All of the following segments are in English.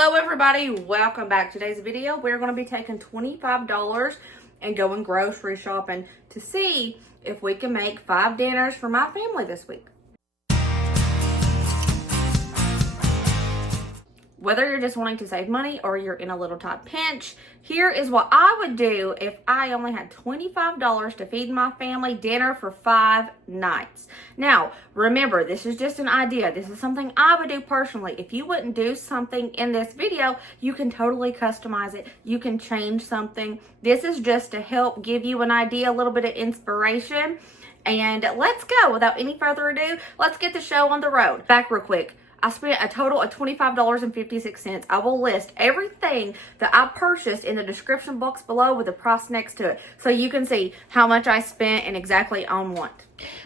Hello everybody, welcome back. Today's video, we're going to be taking $25 and going grocery shopping to see if we can make 5 dinners for my family this week. Whether you're just wanting to save money or you're in a little tight pinch, here is what I would do if I only had $25 to feed my family dinner for 5 nights. Now, remember, this is just an idea. This is something I would do personally. If you wouldn't do something in this video, you can totally customize it. You can change something. This is just to help give you an idea, a little bit of inspiration. And let's go. Without any further ado, let's get the show on the road. Back real quick. I spent a total of $25.56. I will list everything that I purchased in the description box below with the price next to it, so you can see how much I spent and exactly on what.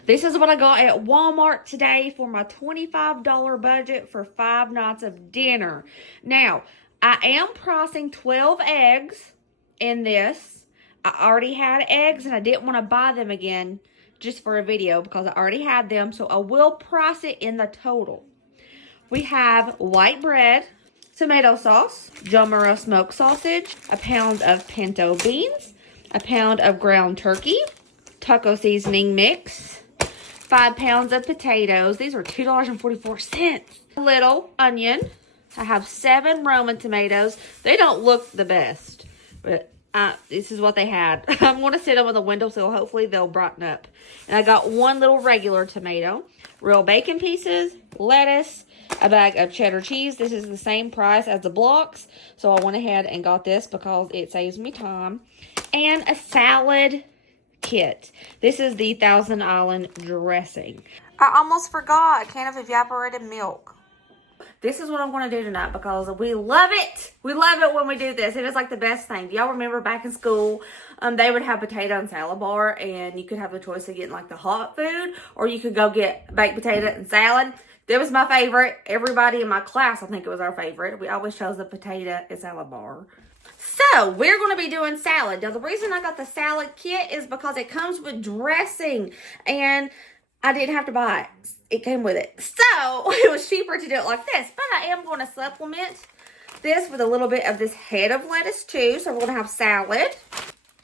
This is what I got at Walmart today for my $25 budget for 5 nights of dinner. Now, I am pricing 12 eggs in this. I already had eggs and I didn't want to buy them again just for a video because I already had them, so I will price it in the total. We have white bread, tomato sauce, John Murrel smoked sausage, a pound of pinto beans, a pound of ground turkey, taco seasoning mix, 5 pounds of potatoes. These are $2.44. A little onion. I have 7 Roma tomatoes. They don't look the best, but this is what they had. I'm going to sit them on the windowsill. Hopefully they'll brighten up. And I got 1 little regular tomato, real bacon pieces, lettuce, a bag of cheddar cheese. This is the same price as the blocks, so I went ahead and got this because it saves me time. And a salad kit. This is the Thousand Island dressing. I almost forgot a can of evaporated milk. This is what I'm going to do tonight because we love it. We love it when we do this. It is like the best thing. Do y'all remember back in school, they would have potato and salad bar, and you could have the choice of getting like the hot food, or you could go get baked potato and salad. That was my favorite. Everybody in my class, I think it was our favorite. We always chose the potato and salad bar. So, we're going to be doing salad. Now, the reason I got the salad kit is because it comes with dressing, and I didn't have to buy it. It came with it. So, it was cheaper to do it like this. But I am going to supplement this with a little bit of this head of lettuce, too. So, we're going to have salad.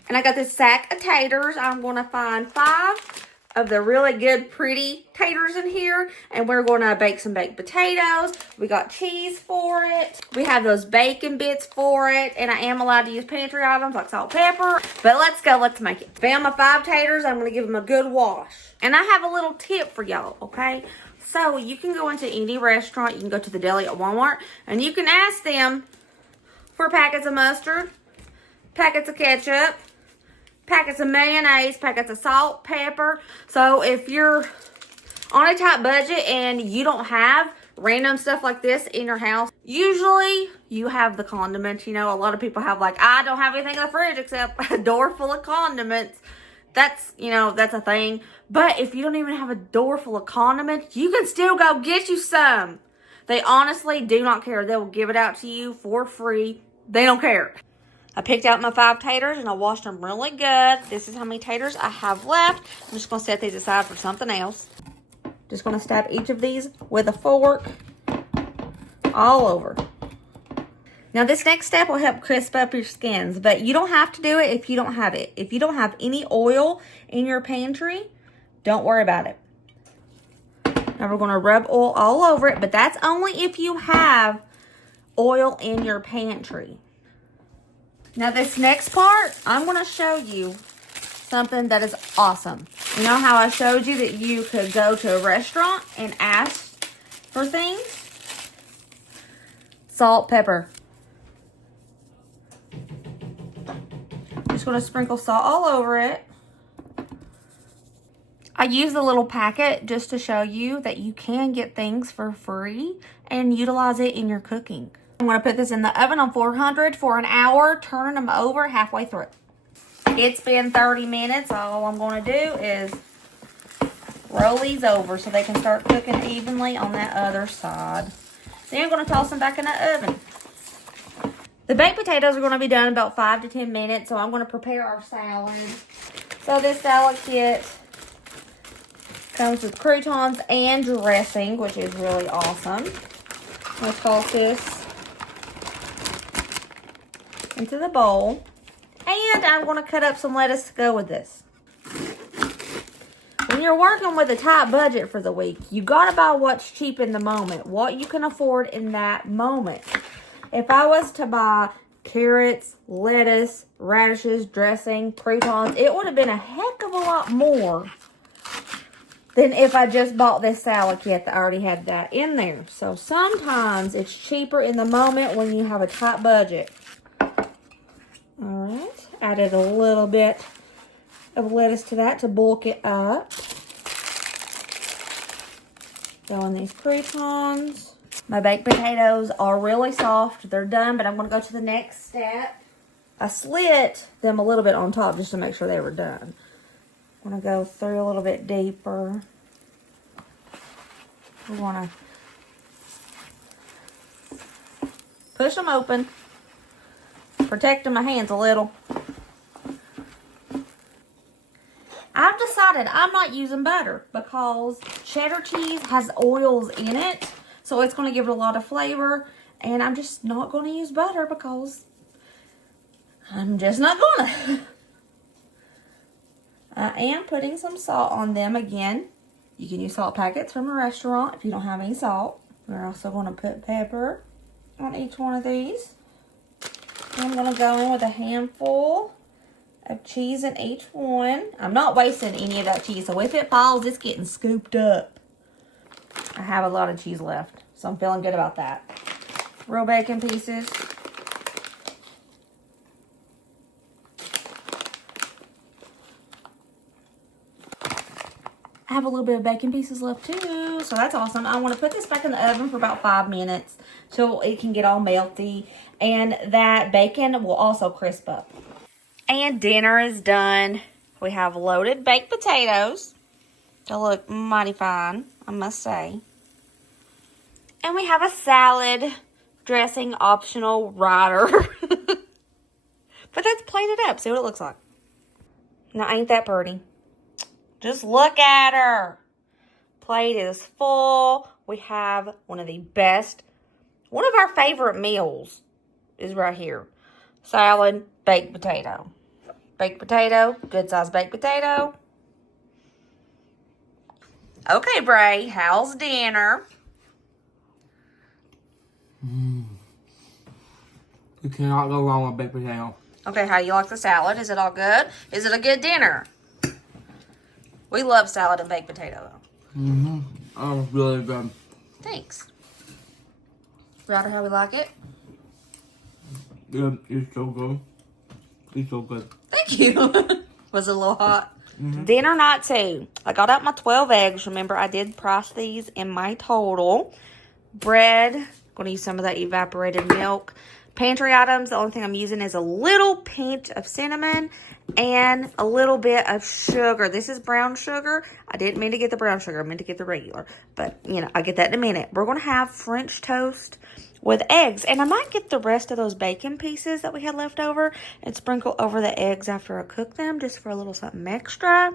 And I got this sack of taters. I'm going to find 5 of the really good, pretty taters in here. And we're going to bake some baked potatoes. We got cheese for it. We have those bacon bits for it. And I am allowed to use pantry items like salt, pepper. But let's go. Let's make it. Found my 5 taters. I'm going to give them a good wash. And I have a little tip for y'all, okay? So, you can go into any restaurant. You can go to the deli at Walmart. And you can ask them for packets of mustard, packets of ketchup, packets of mayonnaise, packets of salt, pepper. So if you're on a tight budget and you don't have random stuff like this in your house, usually you have the condiments. You know, a lot of people have like, I don't have anything in the fridge except a door full of condiments. That's, you know, that's a thing. But if you don't even have a door full of condiments, you can still go get you some. They honestly do not care. They will give it out to you for free. They don't care. I picked out my 5 taters and I washed them really good. This is how many taters I have left. I'm just going to set these aside for something else. Just going to stab each of these with a fork all over. Now this next step will help crisp up your skins, but you don't have to do it if you don't have it. If you don't have any oil in your pantry, don't worry about it. Now we're going to rub oil all over it, but that's only if you have oil in your pantry. Now this next part, I'm going to show you something that is awesome. You know how I showed you that you could go to a restaurant and ask for things? Salt, pepper. Just going to sprinkle salt all over it. I use the little packet just to show you that you can get things for free and utilize it in your cooking. I'm going to put this in the oven on 400 for an hour, turning them over halfway through. It's been 30 minutes. All I'm going to do is roll these over so they can start cooking evenly on that other side. Then I'm going to toss them back in the oven. The baked potatoes are going to be done in about 5 to 10 minutes, so I'm going to prepare our salad. So this salad kit comes with croutons and dressing, which is really awesome. Let's toss this into the bowl. And I'm going to cut up some lettuce to go with this. When you're working with a tight budget for the week, you got to buy what's cheap in the moment, what you can afford in that moment. If I was to buy carrots, lettuce, radishes, dressing, croutons, it would have been a heck of a lot more than if I just bought this salad kit that already had that in there. So sometimes it's cheaper in the moment when you have a tight budget. Alright, added a little bit of lettuce to that to bulk it up. Throw in these croutons. My baked potatoes are really soft. They're done, but I'm going to go to the next step. I slit them a little bit on top just to make sure they were done. I'm going to go through a little bit deeper. We want to push them open. Protecting my hands a little. I've decided I'm not using butter because cheddar cheese has oils in it. So it's going to give it a lot of flavor. And I'm just not going to use butter because I'm just not going to. I am putting some salt on them again. You can use salt packets from a restaurant if you don't have any salt. We're also going to put pepper on each one of these. I'm going to go in with a handful of cheese in each one. I'm not wasting any of that cheese, so if it falls, it's getting scooped up. I have a lot of cheese left, so I'm feeling good about that. Real bacon pieces. I have a little bit of bacon pieces left too, so that's awesome. I want to put this back in the oven for about 5 minutes till it can get all melty, and that bacon will also crisp up. And dinner is done. We have loaded baked potatoes. They look mighty fine, I must say. And we have a salad dressing optional rider. But that's plated up. See what it looks like. Now, ain't that pretty? Just look at her. Plate is full. We have one of our favorite meals is right here. Salad, baked potato. Baked potato, good size baked potato. Okay, Bray, how's dinner? You cannot go wrong with baked potato. Okay, how do you like the salad? Is it all good? Is it a good dinner? We love salad and baked potato, though. Mm-hmm. That was really good. Thanks. Router, how we like it? Yeah, it's so good. It's so good. Thank you. Was it a little hot? Mm-hmm. Dinner night 2. I got out my 12 eggs. Remember, I did price these in my total. Bread. Going to use some of that evaporated milk. Pantry items. The only thing I'm using is a little pinch of cinnamon and a little bit of sugar. This is brown sugar. I didn't mean to get the brown sugar. I meant to get the regular. But, you know, I'll get that in a minute. We're going to have French toast with eggs. And I might get the rest of those bacon pieces that we had left over and sprinkle over the eggs after I cook them just for a little something extra.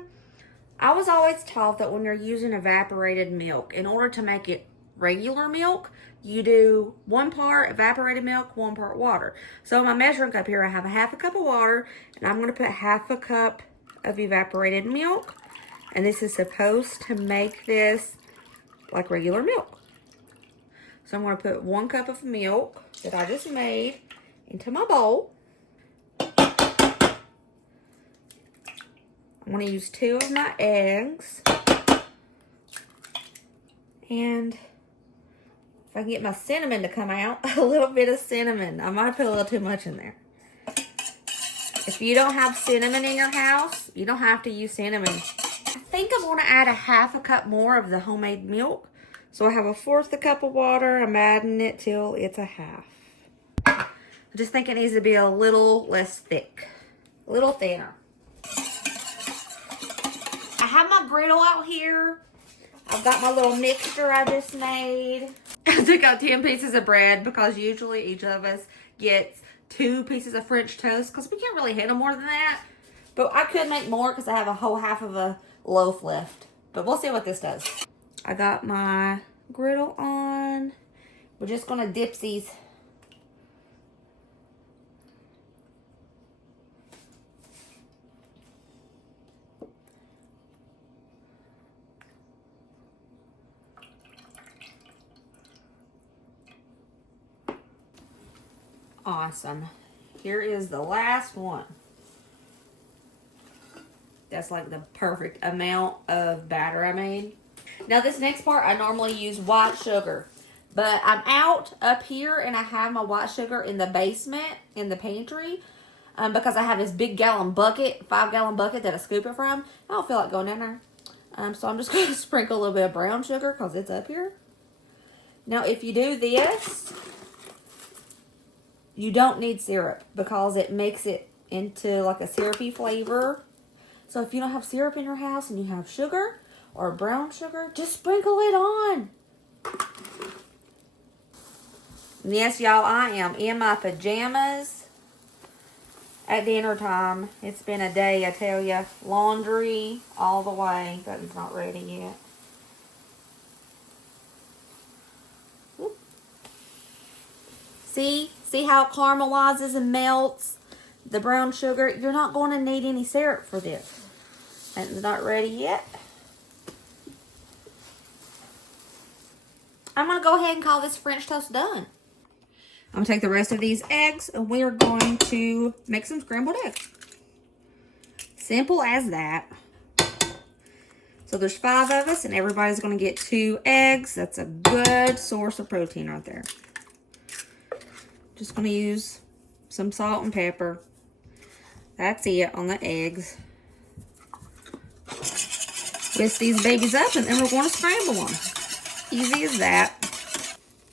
I was always taught that when you're using evaporated milk, in order to make it regular milk, you do 1 part evaporated milk, 1 part water. So in my measuring cup here, I have a half a cup of water, and I'm going to put half a cup of evaporated milk. And this is supposed to make this like regular milk. So I'm going to put 1 cup of milk that I just made into my bowl. I'm going to use 2 of my eggs. And if I can get my cinnamon to come out, a little bit of cinnamon. I might have put a little too much in there. If you don't have cinnamon in your house, you don't have to use cinnamon. I think I'm going to add a half a cup more of the homemade milk. So I have 1/4 a cup of water. I'm adding it till it's a half. I just think it needs to be a little less thick. A little thinner. I have my griddle out here. I've got my little mixture I just made. I took out 10 pieces of bread because usually each of us gets 2 pieces of French toast because we can't really handle more than that. But I could make more because I have a whole half of a loaf left. But we'll see what this does. I got my griddle on. We're just going to dip these Awesome. Here is the last one. That's like the perfect amount of batter I made. Now this next part, I normally use white sugar. But I'm out up here and I have my white sugar in the basement, in the pantry. Because I have this big gallon bucket, 5-gallon bucket that I scoop it from. I don't feel like going in there. So I'm just going to sprinkle a little bit of brown sugar because it's up here. Now if you do this, you don't need syrup because it makes it into like a syrupy flavor. So if you don't have syrup in your house and you have sugar or brown sugar, just sprinkle it on. And yes, y'all, I am in my pajamas at dinner time. It's been a day, I tell ya. Laundry all the way. Button's not ready yet. Whoop. See how it caramelizes and melts the brown sugar? You're not going to need any syrup for this. And it's not ready yet. I'm going to go ahead and call this French toast done. I'm going to take the rest of these eggs and we are going to make some scrambled eggs. Simple as that. So there's 5 of us and everybody's going to get 2 eggs. That's a good source of protein right there. Just going to use some salt and pepper. That's it on the eggs. Whisk these babies up and then we're going to scramble them. Easy as that.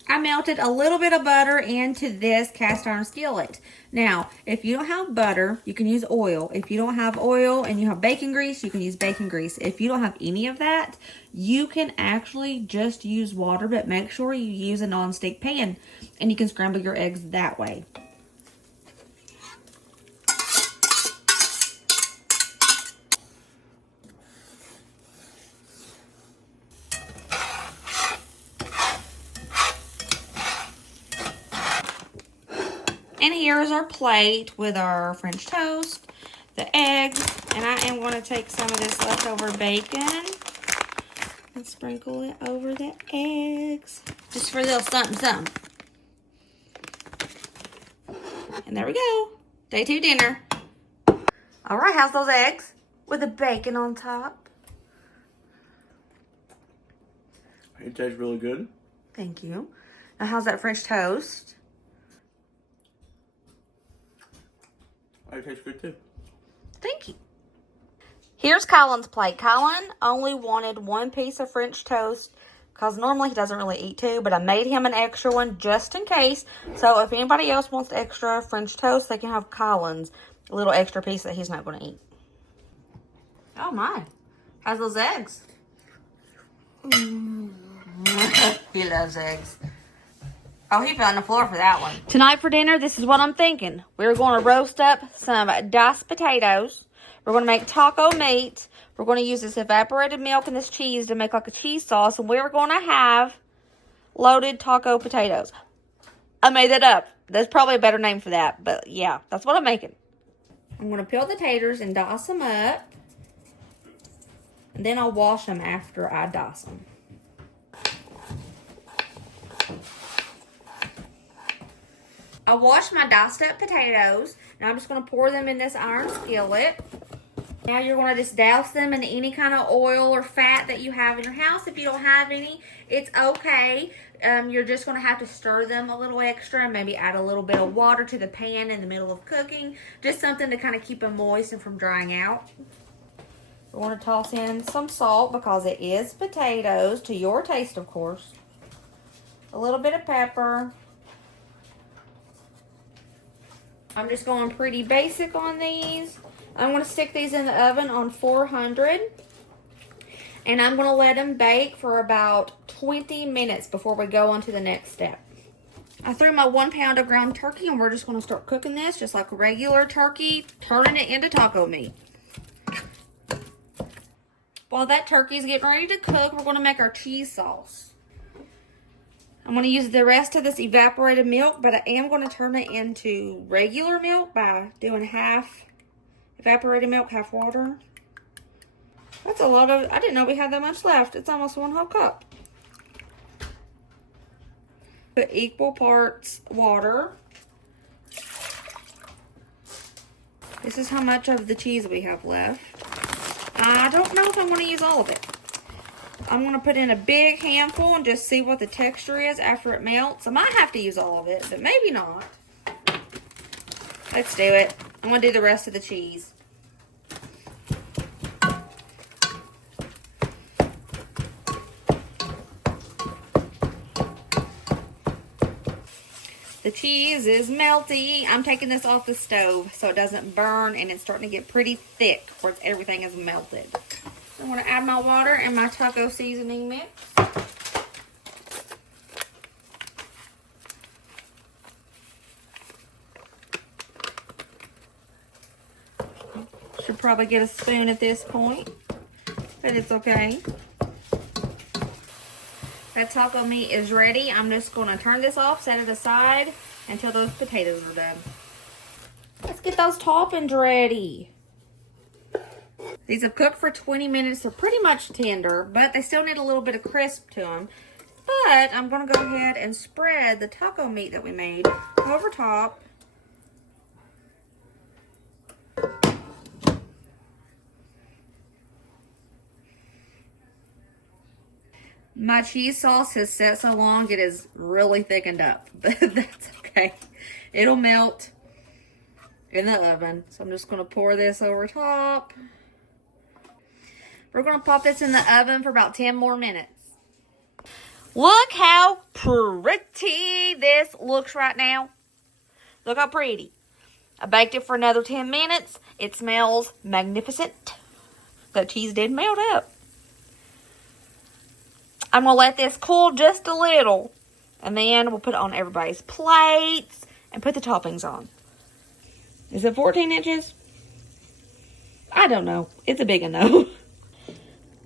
I melted a little bit of butter into this cast iron skillet. Now, if you don't have butter, you can use oil. If you don't have oil and you have bacon grease, you can use bacon grease. If you don't have any of that, you can actually just use water, but make sure you use a non-stick pan and you can scramble your eggs that way. And here is our plate with our French toast, the eggs, and I am going to take some of this leftover bacon and sprinkle it over the eggs. Just for a little something, something. And there we go. Day 2 dinner. All right, how's those eggs? With the bacon on top. It tastes really good. Thank you. Now, how's that French toast? It tastes good too. Thank you. Here's Colin's plate. Colin only wanted 1 piece of French toast because normally he doesn't really eat 2, but I made him an extra one just in case. So if anybody else wants extra French toast, they can have Colin's little extra piece that he's not going to eat. Oh my. How's those eggs? He loves eggs. Oh, he fell on the floor for that one. Tonight for dinner, this is what I'm thinking. We're going to roast up some diced potatoes. We're going to make taco meat. We're going to use this evaporated milk and this cheese to make like a cheese sauce. And we're going to have loaded taco potatoes. I made that up. There's probably a better name for that. But yeah, that's what I'm making. I'm going to peel the taters and dice them up. And then I'll wash them after I dice them. I washed my diced up potatoes. Now I'm just going to pour them in this iron skillet. Now you're going to just douse them in any kind of oil or fat that you have in your house. If you don't have any, it's okay. You're just going to have to stir them a little extra and maybe add a little bit of water to the pan in the middle of cooking. Just something to kind of keep them moist and from drying out. We want to toss in some salt because it is potatoes, to your taste of course. A little bit of pepper. I'm just going pretty basic on these. I'm going to stick these in the oven on 400. And I'm going to let them bake for about 20 minutes before we go on to the next step. I threw my 1 pound of ground turkey and we're just going to start cooking this just like regular turkey, turning it into taco meat. While that turkey's getting ready to cook, we're going to make our cheese sauce. I'm going to use the rest of this evaporated milk, but I am going to turn it into regular milk by doing half evaporated milk, half water. That's a lot of, I didn't know we had that much left. It's almost 1 whole cup. Put equal parts water This is how much of the cheese we have left. I don't know if I'm going to use all of it. I'm going to put in a big handful and just see what the texture is after it melts. I might have to use all of it, but maybe not. Let's do it. I'm going to do the rest of the cheese. The cheese is melty. I'm taking this off the stove so it doesn't burn and it's starting to get pretty thick once everything is melted. I'm going to add my water and my taco seasoning mix. Should probably get a spoon at this point, but it's okay. That taco meat is ready. I'm just going to turn this off, set it aside until those potatoes are done. Let's get those toppings ready. These have cooked for 20 minutes. They're pretty much tender, but they still need a little bit of crisp to them. But I'm going to go ahead and spread the taco meat that we made over top. My cheese sauce has set so long it is really thickened up, but that's okay. It'll melt in the oven. So I'm just going to pour this over top. We're going to pop this in the oven for about 10 more minutes. Look how pretty this looks right now. Look how pretty. I baked it for another 10 minutes. It smells magnificent. That cheese did melt up. I'm going to let this cool just a little. And then we'll put it on everybody's plates and put the toppings on. Is it 14 inches? I don't know. It's a big enough.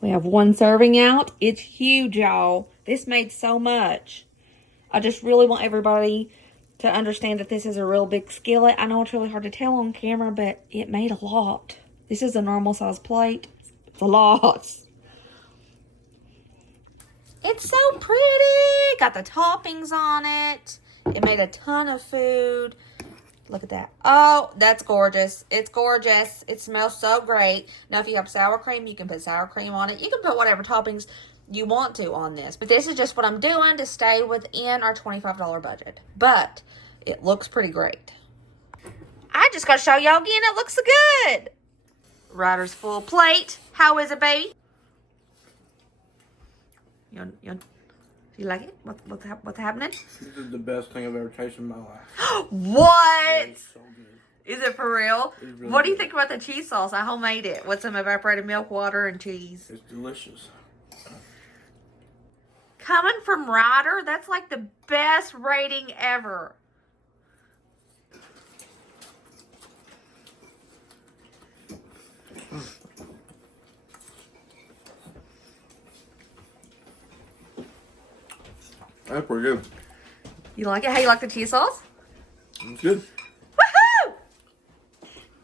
We have one serving out. It's huge, y'all. This made so much. I just really want everybody to understand that this is a real big skillet. I know it's really hard to tell on camera, but it made a lot. This is a normal size plate. It's a lot. It's so pretty. Got the toppings on it. It made a ton of food. Look at that. Oh, that's gorgeous. It's gorgeous. It smells so great. Now, if you have sour cream, you can put sour cream on it. You can put whatever toppings you want to on this. But this is just what I'm doing to stay within our $25 budget. But it looks pretty great. I just got to show y'all again. It looks so good. Ryder's full plate. How is it, baby? You like it? What's happening? This is the best thing I've ever tasted in my life. What? It's so good. Is it for real? Really what do you good. think about the cheese sauce? I homemade it with some evaporated milk, water, and cheese. It's delicious. Coming from Ryder, that's like the best rating ever. That's pretty good. You like it? How you like the cheese sauce? It's good. Woohoo!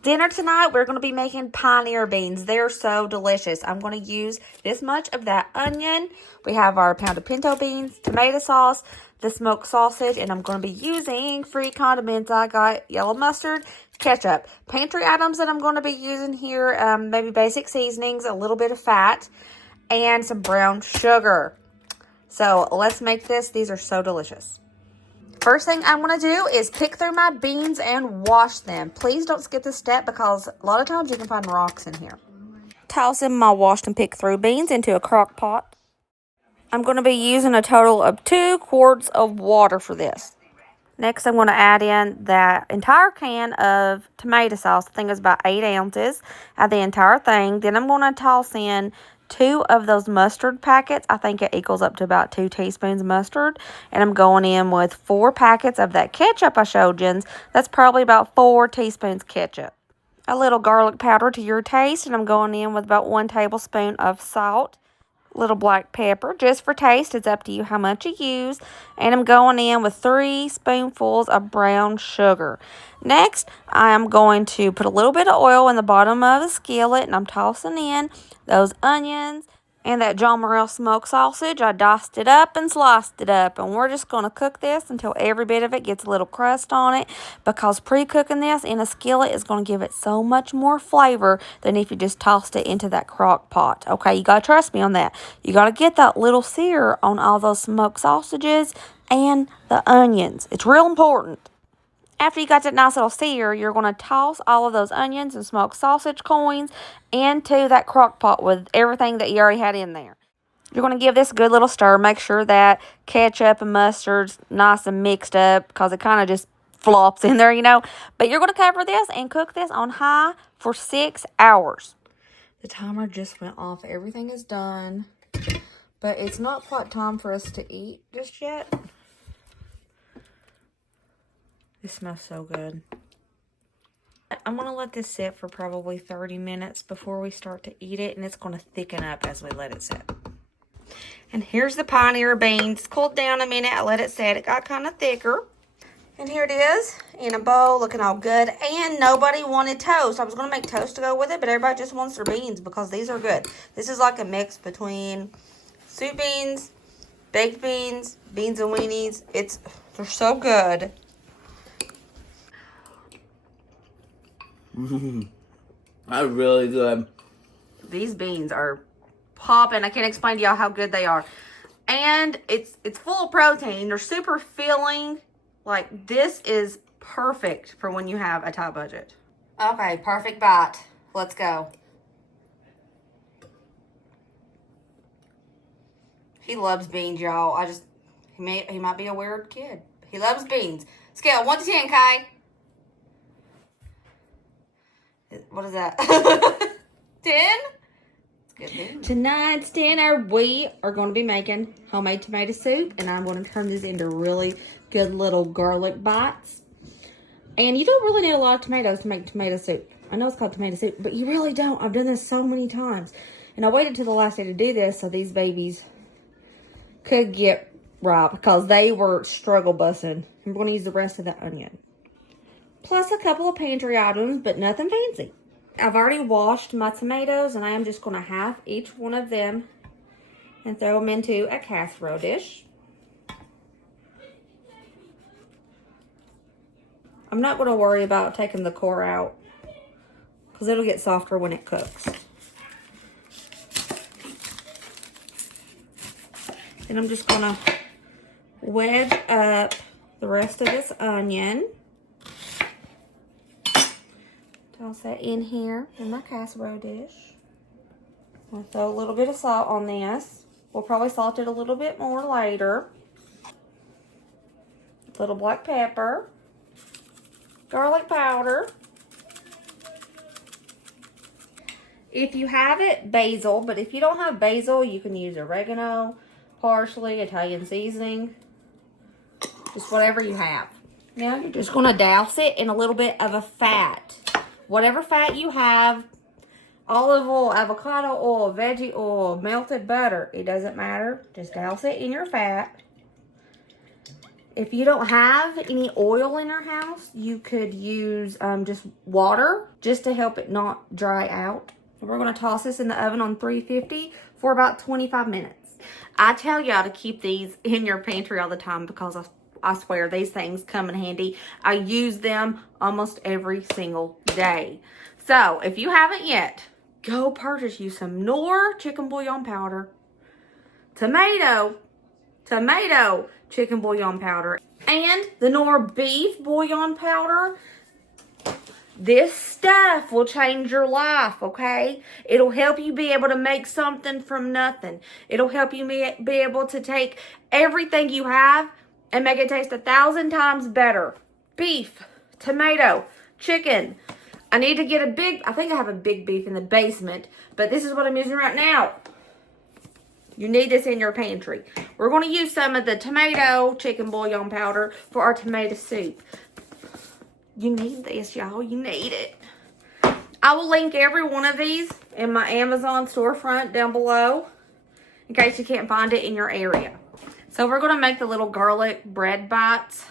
Dinner tonight, we're going to be making pioneer beans. They're so delicious. I'm going to use this much of that onion. We have our pound of pinto beans, tomato sauce, the smoked sausage, and I'm going to be using free condiments. I got yellow mustard, ketchup. Pantry items that I'm going to be using here, maybe basic seasonings, a little bit of fat, and some brown sugar. So let's make this. These are so delicious. First thing I'm going to do is pick through my beans and wash them. Please don't skip this step because a lot of times you can find rocks in here. Toss in my washed and picked through beans into a crock pot. I'm going to be using a total of 2 quarts of water for this. Next, I'm going to add in that entire can of tomato sauce. I think it's about 8 ounces. Add the entire thing. Then I'm going to toss in 2 of those mustard packets. I think it equals up to about 2 teaspoons of mustard. And I'm going in with 4 packets of that ketchup I showed you. That's probably about 4 teaspoons ketchup. A little garlic powder to your taste. And I'm going in with about 1 tablespoon of salt. Little black pepper, just for taste. It's up to you how much you use. And I'm going in with 3 spoonfuls of brown sugar. Next, I am going to put a little bit of oil in the bottom of the skillet, and I'm tossing in those onions, And that John Murrel smoked sausage, I diced it up and sliced it up. And we're just going to cook this until every bit of it gets a little crust on it. Because pre-cooking this in a skillet is going to give it so much more flavor than if you just tossed it into that crock pot. Okay, you got to trust me on that. You got to get that little sear on all those smoked sausages and the onions. It's real important. After you got that nice little sear, you're going to toss all of those onions and smoked sausage coins into that crock pot with everything that you already had in there. You're going to give this a good little stir. Make sure that ketchup and mustard's nice and mixed up because it kind of just flops in there, you know. But you're going to cover this and cook this on high for 6 hours. The timer just went off. Everything is done. But it's not quite time for us to eat just yet. This smells so good. I'm going to let this sit for probably 30 minutes before we start to eat it. And it's going to thicken up as we let it sit. And here's the pioneer beans. Cooled down a minute. I let it sit. It got kind of thicker. And here it is in a bowl looking all good. And nobody wanted toast. I was going to make toast to go with it. But everybody just wants their beans because these are good. This is like a mix between soup beans, baked beans, beans and weenies. They're so good. That's really good. These beans are popping. I can't explain to y'all how good they are. And it's full of protein. They're super filling. Like, this is perfect for when you have a tight budget. Okay, perfect bite. Let's go. He loves beans, y'all. He might be a weird kid. He loves beans. Scale 1 to 10, Kai. What is that? 10? Tonight's dinner, we are going to be making homemade tomato soup. And I'm going to turn this into really good little garlic bites. And you don't really need a lot of tomatoes to make tomato soup. I know it's called tomato soup, but you really don't. I've done this so many times. And I waited till the last day to do this so these babies could get ripe because they were struggle busting. I'm going to use the rest of the onion. Plus a couple of pantry items, but nothing fancy. I've already washed my tomatoes, and I am just going to half each one of them and throw them into a casserole dish. I'm not going to worry about taking the core out because it'll get softer when it cooks. Then I'm just going to wedge up the rest of this onion. Toss that in here in my casserole dish. I'm going to throw a little bit of salt on this. We'll probably salt it a little bit more later. A little black pepper. Garlic powder. If you have it, basil. But if you don't have basil, you can use oregano, parsley, Italian seasoning. Just whatever you have. Now you're just going to douse it in a little bit of a fat. Whatever fat you have, olive oil, avocado oil, veggie oil, melted butter, it doesn't matter. Just douse it in your fat. If you don't have any oil in your house, you could use just water just to help it not dry out. We're going to toss this in the oven on 350 for about 25 minutes. I tell y'all to keep these in your pantry all the time because I swear these things come in handy. I use them almost every single day. So if you haven't yet, go purchase you some Knorr chicken bouillon powder, tomato chicken bouillon powder, and the Knorr beef bouillon powder. This stuff will change your life, okay? It'll help you be able to make something from nothing. It'll help you be able to take everything you have and make it taste 1,000 times better. Beef, tomato, chicken. I need to get I think I have a big beef in the basement, but this is what I'm using right now. You need this in your pantry. We're going to use some of the tomato chicken bouillon powder for our tomato soup. You need this, y'all. You need it. I will link every one of these in my Amazon storefront down below in case you can't find it in your area. So we're going to make the little garlic bread bites.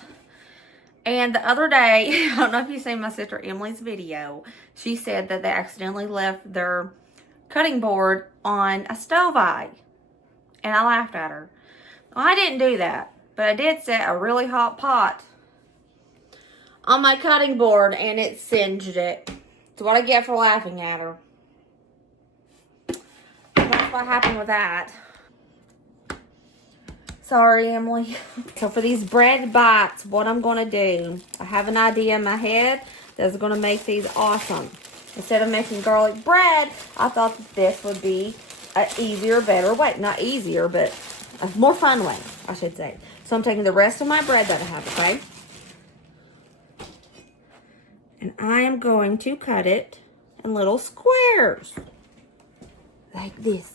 And the other day, I don't know if you've seen my sister Emily's video. She said that they accidentally left their cutting board on a stove eye. And I laughed at her. Well, I didn't do that, but I did set a really hot pot on my cutting board and it singed it. That's what I get for laughing at her. That's what happened with that. Sorry, Emily. So for these bread bites, what I'm going to do, I have an idea in my head that's going to make these awesome. Instead of making garlic bread, I thought that this would be an easier, better way. Not easier, but a more fun way, I should say. So I'm taking the rest of my bread that I have, okay? And I am going to cut it in little squares. Like this.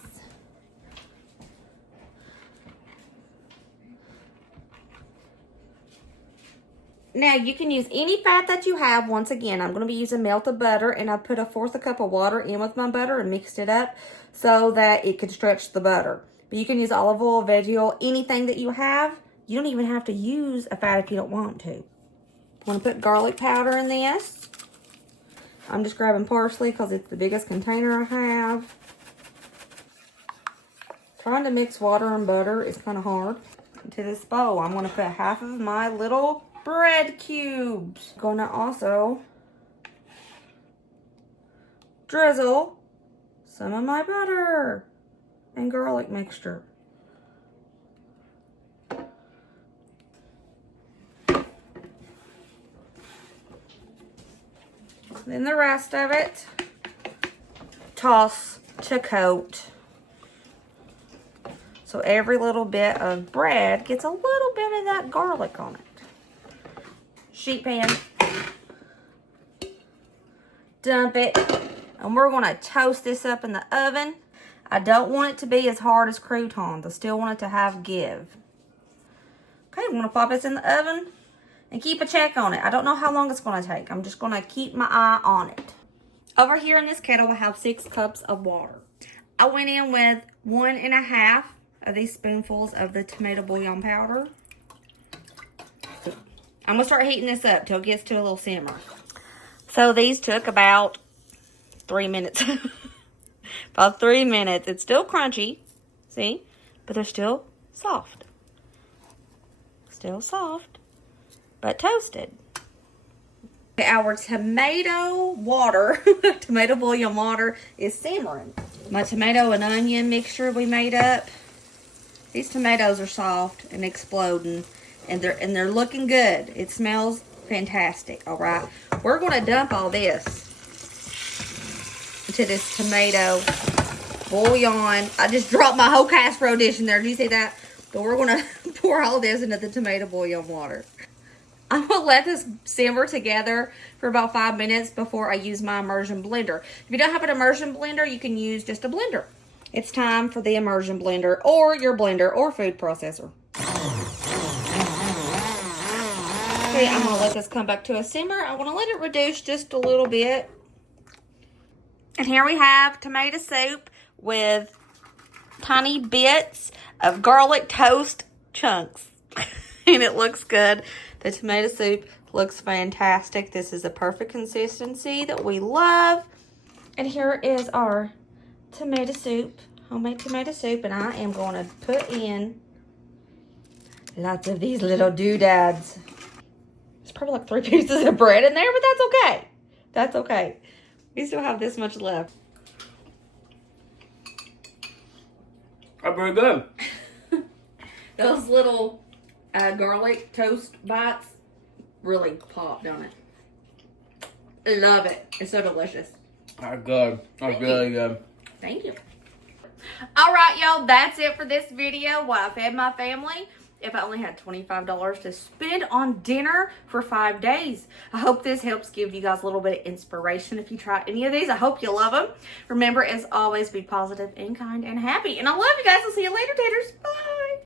Now, you can use any fat that you have. Once again, I'm going to be using melted butter, and I put 1/4 cup of water in with my butter and mixed it up so that it could stretch the butter. But you can use olive oil, veggie oil, anything that you have. You don't even have to use a fat if you don't want to. I want to put garlic powder in this. I'm just grabbing parsley because it's the biggest container I have. Trying to mix water and butter is kind of hard. Into this bowl, I'm going to put half of my little bread cubes. I'm going to also drizzle some of my butter and garlic mixture. Then the rest of it, toss to coat. So every little bit of bread gets a little bit of that garlic on it. Sheet pan. Dump it. And we're going to toast this up in the oven. I don't want it to be as hard as croutons. I still want it to have give. Okay, I'm going to pop this in the oven and keep a check on it. I don't know how long it's going to take. I'm just going to keep my eye on it. Over here in this kettle, I have 6 cups of water. I went in with 1.5 of these spoonfuls of the tomato bouillon powder. I'm going to start heating this up till it gets to a little simmer. So these took about 3 minutes. About 3 minutes. It's still crunchy, see? But they're still soft. Still soft, but toasted. Our tomato water, tomato bouillon water is simmering. My tomato and onion mixture we made up. These tomatoes are soft and exploding, and they're looking good. It smells fantastic. All right, we're going to dump all this into this tomato bouillon. I just dropped my whole casserole dish in there. Did you see that? But we're going to pour all this into the tomato bouillon water. I'm going to let this simmer together for about 5 minutes before I use my immersion blender. If you don't have an immersion blender, you can use just a blender. It's time for the immersion blender or your blender or food processor. Okay, I'm going to let this come back to a simmer. I want to let it reduce just a little bit. And here we have tomato soup with tiny bits of garlic toast chunks. And it looks good. The tomato soup looks fantastic. This is a perfect consistency that we love. And here is our tomato soup, homemade tomato soup. And I am going to put in lots of these little doodads. There's probably like 3 pieces of bread in there, but that's okay. That's okay. We still have this much left. That's very good. Those little garlic toast bites really pop, don't it? I love it. It's so delicious. That's good. That's really good. Thank you. All right, y'all. That's it for this video. While I fed my family. If I only had $25 to spend on dinner for 5 days. I hope this helps give you guys a little bit of inspiration if you try any of these. I hope you love them. Remember, as always, be positive and kind and happy. And I love you guys. I'll see you later, taters. Bye.